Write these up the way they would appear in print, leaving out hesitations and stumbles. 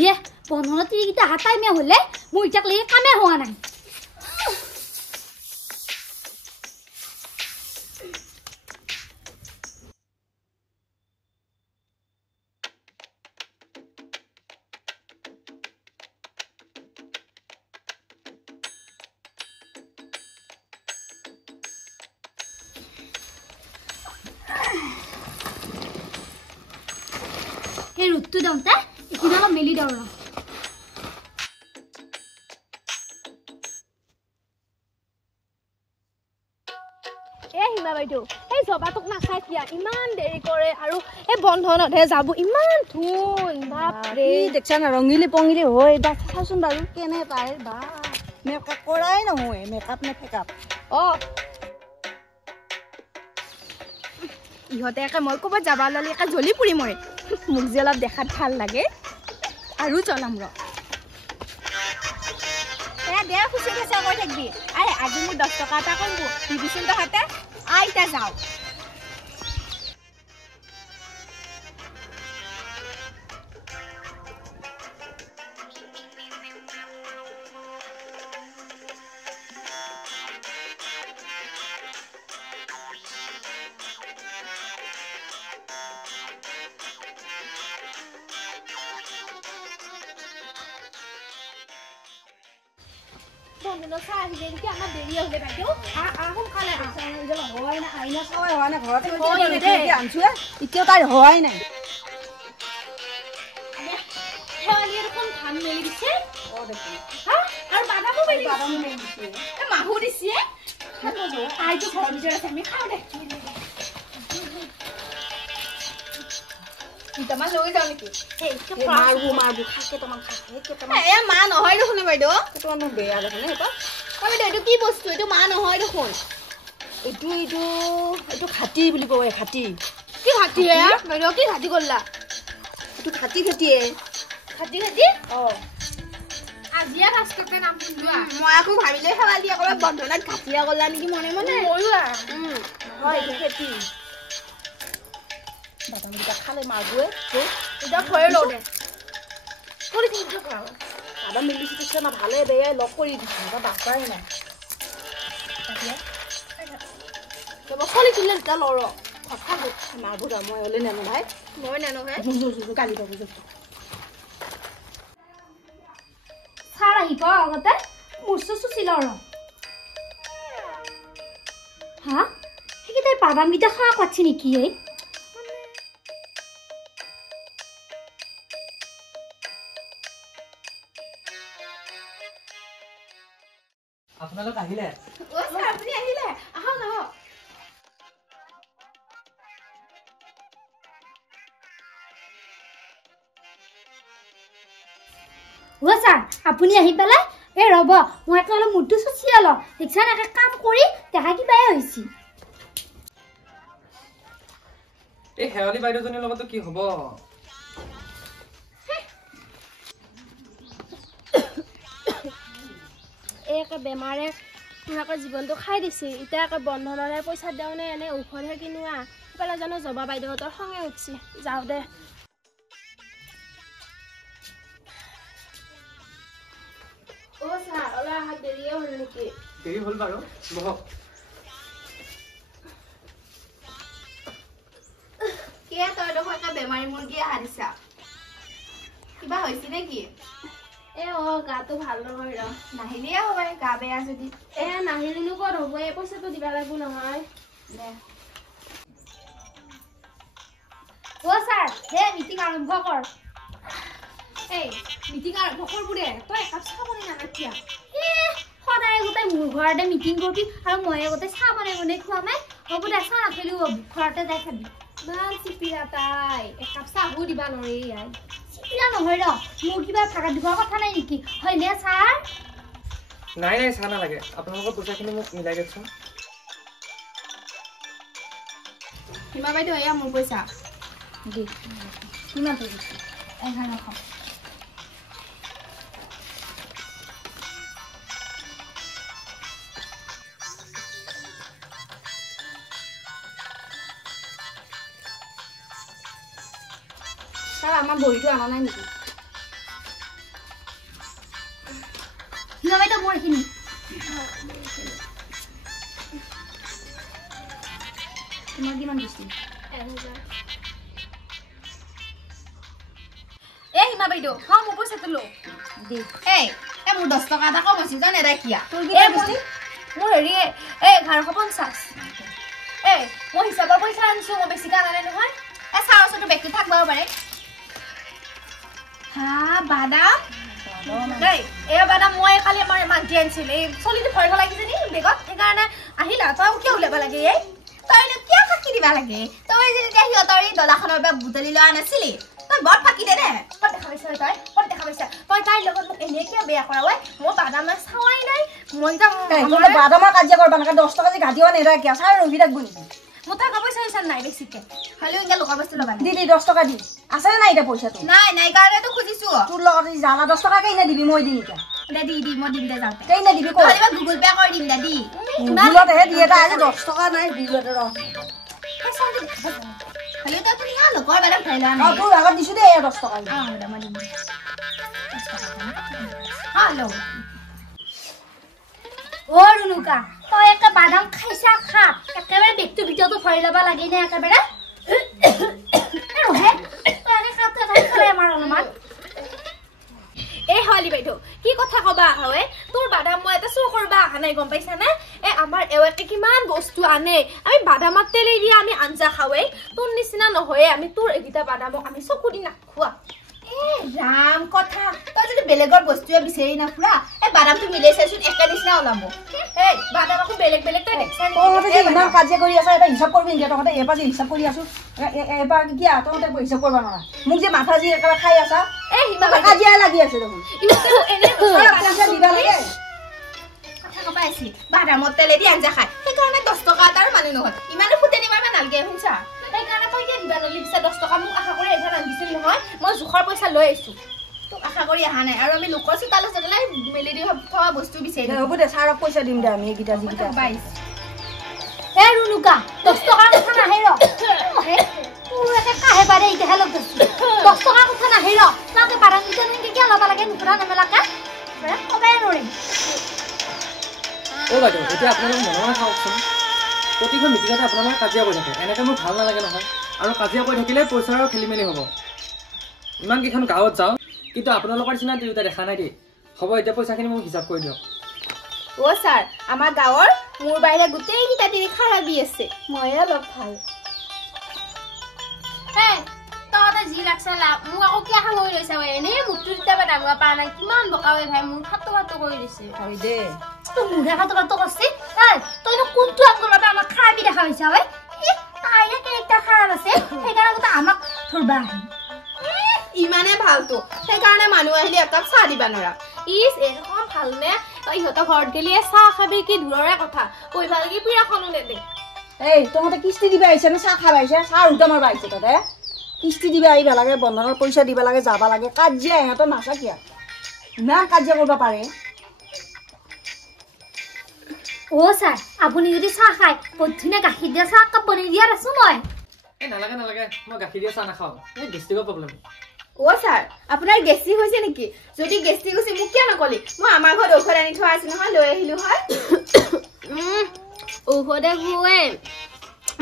ইয়ে বন্ধনত তিৰিকিটা হাতাই মে হলে মোৰ ইটাক লাগি কামে হোৱা নাই এই ৰুটটো দাওঁতে ইকিনা অলপ মেলি দাও ৰ হিমা বাইদেউ এই জবাটোক নাখাই কিয়া ইমান দেৰি কৰে আৰু এই বন্ধনতহে যাব ইমান ধুন বাপৰে দেখছা না ৰঙিলি পঙিলি হয় বা চাচোন বাৰু কেনে পায় বা মেকআপ কৰাই নহয় মেকআপ নে ফেকআপ ইহঁতে একে মই ক'ৰবাত যাবা লালি একে জ্বলি পুৰি মই মোক যে অলপ দেখাত ভাল লাগে আৰু জ্বলাম ৰ দে খুচি খুচি কৈ থাকিবি আৰে আজি মোৰ 10 টকা এটা কম দিবিচোন তহঁতে আইতা যাও বন্ধুনো চাই আহিলে নেকি আমাৰ দেৰি হ'লে বাইদেউ সোনকালে হয় না আইনা চাই হয় না ঘৰতে আনছো এতিয়া তাই হয় নাই ছোৱালীয়ে দেখোন ধান মেলি দিছে আৰু বাদামো মেলি দিছে মাহু দিছে তাইতো ঘৰৰ ভিতৰত আছে আমি খাওঁ দে কেইটামান লৈ যাওঁ নেকি মাৰবো খাকে তোমাক খাকে এ মা নহয় দেখোন বাইদেউ তোমাক বেয়া দেখোন এটা বাইদেউ এইটো কি বস্তু এইটো মা নহয় দেখোন এইটো খাটি বুলি কয় খাটি কি খাটি হে বাইদেউ কি খাটি কৰলা এইটো খাটি খাটিয়ে খাটি খাটি আজিয়া ফাষ্টতে নাম শুনলোৱা মই আকৌ ভাবিলে খালি আকৌ বন্ধনত খাটিয়া কৰলা নেকি মনে মনে ময়ো হয় খেতি বাদাম গিটা খালে মাৰবো এটা খয়ে লও দে কৰি কিন্তু খাও বাদাম মিলিছে কিছু না ভালে বেয়াই লগ কৰি দিছে বা বাপাই নাই তবে খলি কিলে এটা লৰ কথা মাৰবো দা মই হলে নেনো ভাই মই নেনো ভাই বুজু কালি পাবো যত সাৰ আহি পাওঁ আগতে মুৰ্চু চুচি লৰ হা সেইকেইটাই বাদামকেইটা খাওয়া পাচ্ছি নেকি এই আপোনালোক আহিলে ও স্যার আপনি আহিলে আহক আহক ও স্যার আপুনি আহি পেলাই এ ৰব মই এটা অলপ মুৰ্চু চুচি ল দেখছা না কাম কৰি দেখা কি বাই হৈছি এই হেৱালি বাইদেউজনীৰ লগতো কি হ'ব একে বেমাৰে পুৰাকৈ জীৱনটো খাই দিছে এতিয়া একে বন্ধনৰে পইচা দেওনে এনে ঔষধহে কিনোৱা পেলা জানো জবা বাইদেউহঁতৰ খঙে উঠছি যাও দে ও স্যাৰ ওলা হাত দেৰিয়ে হ'ল নেকি দেৰি হ'ল বাৰু বহক কিয় তই দেখোন একে বেমাৰী মুৰ্গী হাৰিছা কিবা হৈছে নেকি এ গাটো ভাল নহয় ৰ নাহিলিয়ে হ'ব গা বেয়া যদি এ নাহিলিনো ক'ত হ'ব এই পইচাটো দিবা লাগিব নহয় দে ও স্যার হে মিটিং আৰম্ভ কৰ এই মিটিং আৰম্ভ কৰবো দে তই একাপ চাহ বনাই নানা কিয়া সদায় গোটেই মোৰ ঘৰতে মিটিং কৰবি আৰু মই গোটেই চাহ বনাই খোৱা নাই হ'ব দে চাহ নাখালেও হ'ব ঘৰতে যাই খাবি ইমান চিপিৰা তাই একাপ চাহো দিবা নৰে ইয়াই চিপিৰা নহয় ৰ মোৰ কিবা ভাগা দিবৰ কথা নাই নেকি হয়নে ছাৰ নাই নাই চাহ নালাগে আপোনালোকৰ পইচাখিনি মোক মিলাই দিয়কচোন হিমা বাইদেউ এয়া মোৰ পইচা কিমান পইচা 1100 ছাৰ আমাৰ বহিটো আনা নাই নেকি হিমা বাইদেউ মোৰ এইখিনি তোমাৰ কিমান দিছিল 1000 এই হিমা বাইদেউ হা মোৰ পইচাটো লো দি এই মোৰ 10 টকা এটা কম হৈছে জানে ৰা কিয়া তোৰ কি দিছিল মোৰ হেৰি এই 1150 এই মই হিচাপৰ পইচা আনিছো মই বেছি কাম নাই নহয় চাওচোন বেগটো থাকব পাৰে হা বাদাম নাই এই বাদাম মই কালি আমাৰ মান্তি আনিছিল এই চলিটো ভৰিব লাগিছে নি বেগত সেইকাৰণে আহিলা তই কিয় উলাব লাগে এই তইনো কিয় ফাকি দিবা লাগে তই যেতিয়া সিহঁতৰ এই দলাখনৰ পৰা বুটলি লোৱা নাছিলি তই বৰ ফাকি দে ক'ত দেখা পাইছ তই তাইৰ লগত মোক এনে কিয় বেয়া কৰা ঐ মই বাদাম চাৱাই নাই মই যাম বাদামৰ কাজিয়া কৰবা নাকে 10 টকা যে গাদিও নেৰা কিয়া চাই ৰখি থাকব নেকি মোৰ তাৰ পইচা নাই বেছিকে হলেও ইংগা লোকৰ বস্তু লবা দি 10 টকা দি আছে নাই এটা পইচাটো নাই কাৰণেতো খুজিছো তোৰ লগত জালা 10 টকা কেইনা দিবি মই দিম এটা দি মই দিম দে যাওঁতে কেইনা দিবি কই হলিবা গুগল পে কৰি দিম দে দি গুগলতে হে দিয়ে এটা আজি 10 টকা নাই গুগলতে ৰ হলিও তই তুমি হা লোকৰ বাদাম খাই লোৱা অ নাই তোৰ আগত দিছো দে 10 টকা মই দিম হালো অ ৰুনুকা তই একে বাদাম খাইছা খা একেবাৰে বেগটো ভিতৰটো ভৰাই ল'ব লাগে নে একেবাৰে ৰহে তই একে খাতে খাই আমাৰ অলপমান এই হলি বাইদেউ কি কথা কবা হয় তোৰ বাদাম মই এটা চুৰ কৰবা আহা নাই গম পাইছা না আমাৰ এওকে কিমান বস্তু আনে আমি বাদামত তেলে দি আমি আঞ্জা খাওঁই তোৰ নিচিনা নহয় আমি তোৰ এগিটা বাদামক আমি চকু দি নাখোৱা ৰাম কথা তই যদি বেলেগৰ বস্তুৱে বিচাৰি না ফুৰা এই বাদামটো মিলাই চাইছোন একা নিচিনা ওলাব এই বাদামকো বেলেগ তই দেখছাই তহঁতে যে ইমান কাজিয়া কৰি আছা এটা হিচাপ কৰবি নেকি তহঁতে এবাৰ যে হিচাপ কৰি আছো এবাৰ কি তহঁতে হিচাপ কৰবা নোৱাৰা মোক যে মাথা যি একেবাৰে খাই আছা এই হিমা কাজিয়া লাগি আছে দেখোন এনে পইচা দিবা লাগে কথা কবা আছিল বাদামত তেলে দি আঞ্জা খায় সেইকাৰণে 10 টকা এটাৰ মানুহ নহয় ইমানো ফুটেনি মাৰবা নালগে শুনছা সেইকাৰণে তই কি দিবা ললি পিছে 10 টকা মোক আশা কৰি এভাৰ আনিছিল নহয় মই জোখৰ পইচা লৈ আহিছো তোক আশা কৰি আহা নাই আৰু আমি লোকৰ চোতালত চোতালাই মেলি দি থোৱা বস্তু বিচাৰি হ'ব দে ছাৰক পইচা দিম দে আমি এইকেইটা যিকেইটা বাইছ এই ৰুনুকা 10 টকাৰ কথা নাহে ৰ তোৰ একে কাহে বাৰে ইটাহে লগ দিছো 10 টকাৰ কথা নাহে ৰ তাকে বাৰাংগিটা নে কিয় লবা লাগে নুকুৰা নেমেলাকে কবাই নৰে ও বাইদেউ এতিয়া আপোনালোক মনে খাওকচোন প্ৰতিখন মিটিঙতে আপোনালোকে কাজিয়া কৰি থাকে এনেকৈ মোৰ ভাল নালাগে নহয় আৰু কাজিয়া কৰি থাকিলে পইচাৰ খেলিমেলি হ'ব ইমান কেইখন গাঁৱত যাওঁ কিন্তু আপোনালোকৰ নিচিনা দুয়োটা দেখা নাই দেই হ'ব এতিয়া পইচাখিনি মোক হিচাপ কৰি দিয়ক ও স্যাৰ আমাৰ গাঁৱৰ মোৰ বাহিৰে গোটেই কিটা দিৰি খাৰাবি আছে ময়ে অলপ ভাল হে তহঁতে যি লাগছে লাভ মোক আকৌ কিয় খাং হৈ লৈছে এনেই মুখটো তেতিয়া ডাঙৰ পৰা নাই কিমান বকাৱে ভাই মোৰ খাটো কৰি দিছে হয় দে তোৰ মুখে খাটো কৰিছে তইনো কোনটো আঙুলৰ পৰা আমাক খাৰাবি দেখা হৈছে হয় তাইৰে কেইটা খাৰাপ আছে সেইকাৰণে গোটেই আমাক ধৰবা আহে ইমানে ভালতো সেইকাৰণে মানুহ আহিলে একাপ চাহ দিবা নৰা ইস এখন ভালনে ইহঁতৰ ঘৰত গেলিয়ে চাহ খাবি কি দূৰৰে কথা কৈ ভাল কি পিৰাখনো নেদে এই তহঁতে কিস্তি দিবা আহিছে নে চাহ খাবা আহিছে চাহ উল্টা মাৰবা আহিছে তহঁতে কিস্তি দিবা আহিবা লাগে বন্ধনৰ পইচা দিবা লাগে যাবা লাগে কাজিয়া ইহঁতৰ নাচা কিয়া ইমান কাজিয়া কৰিব পাৰে অ ছাৰ আপুনি যদি চাহ খায় পথিনে গাখীৰ দিয়া চাহ কাপ বনাই দিয়াৰ আছো মই এই নালাগে মই গাখীৰ দিয়া চাহ নাখাওঁ এই গেষ্ট্ৰিকৰ প্ৰব্লেম ও স্যাৰ আপোনাৰ গেষ্ট্ৰিক হৈছে নেকি যদি গেষ্ট্ৰিক হৈছে মোক কিয় নকলি মই আমাৰ ঘৰত ঔষধ আনি থোৱা আছে নহয় লৈ আহিলো হয় ঔষধে খুৱে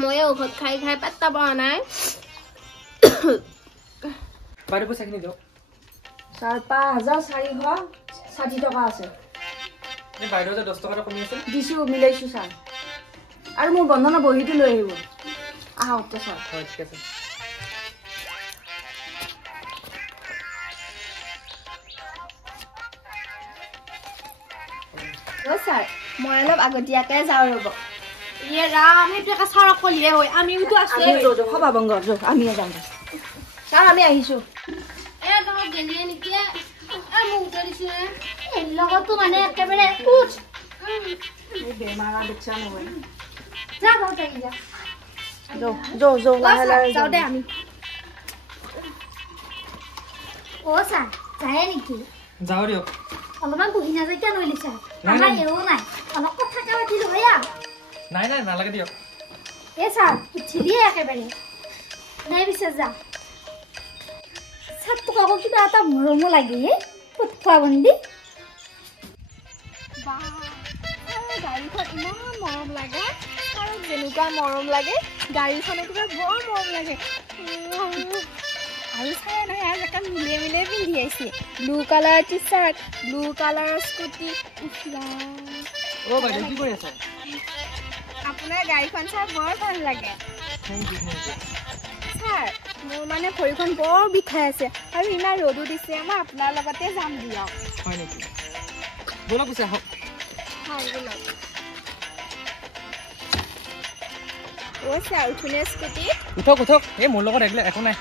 মই ঔষধ খাই পাত্তা পোৱা নাই বাইদেউ পইচাখিনি দিয়ক ছাৰ 5460 টকা আছে এই বাইদেউ যে 10 টকাটা কমি আছিল দিছো মিলাইছো ছাৰ আৰু মোৰ বন্ধনৰ বহীটো লৈ আহিব আহক তে ছাৰ হয় ঠিক আছে ও স্যাৰ মই অলপ আগতীয়াকে যাওঁ ৰব ইয়ে ৰাম সেইটো একা ছাৰক কলিয়ে হয় আমিওতো আছো খবা বংগ আমিয়ে যাম ছাৰ আমি আহিছো এ তহঁত গেলিয়ে নেকি মোক উতলিছে লগতো মানে একেবাৰে উঠ বেমাৰা দেখছা নহয় যা ঘৰত আহি যা যো লাহে লাহে যাওঁ দে আমি অ ছাৰ যায় নেকি যাওঁ দিয়ক অলপমান বহি নাযায় কিয় নৈলি ছাৰ আমাৰ এও নাই অলপ কথা পাতিলো হয়া নাই নালাগে দিয়ক এ ছাৰ উঠিলিয়ে একেবাৰে নাই পিছে যা ছাৰটোক আকৌ কিবা এটা মৰমো লাগে ক'ত খোৱা বন্দি গাড়ীখন ইমান মৰম লাগে আৰু যেনেকুৱা মৰম লাগে গাড়ীখনো কিবা বৰ মৰম লাগে আৰু চাই নহয় আজ একে মিলে মিলে পিন্ধি আহিছে blue colour T shirt blue কালাৰৰ স্কুটি বাইদেউ কি কৰি আছে আপোনাৰ গাড়ীখন চাই বৰ ভাল লাগে ছাৰ মোৰ মানে ভৰিখন বৰ বিষাই আছে আৰু ইমান ৰ'দো দিছে মই আপোনাৰ লগতে যাম দিয়ক হয় নেকি ব'লক পিছে আহক হয় ব'লক ছাৰ উঠোনে স্কুটি উঠক উঠক এই মোৰ লগত একো নাই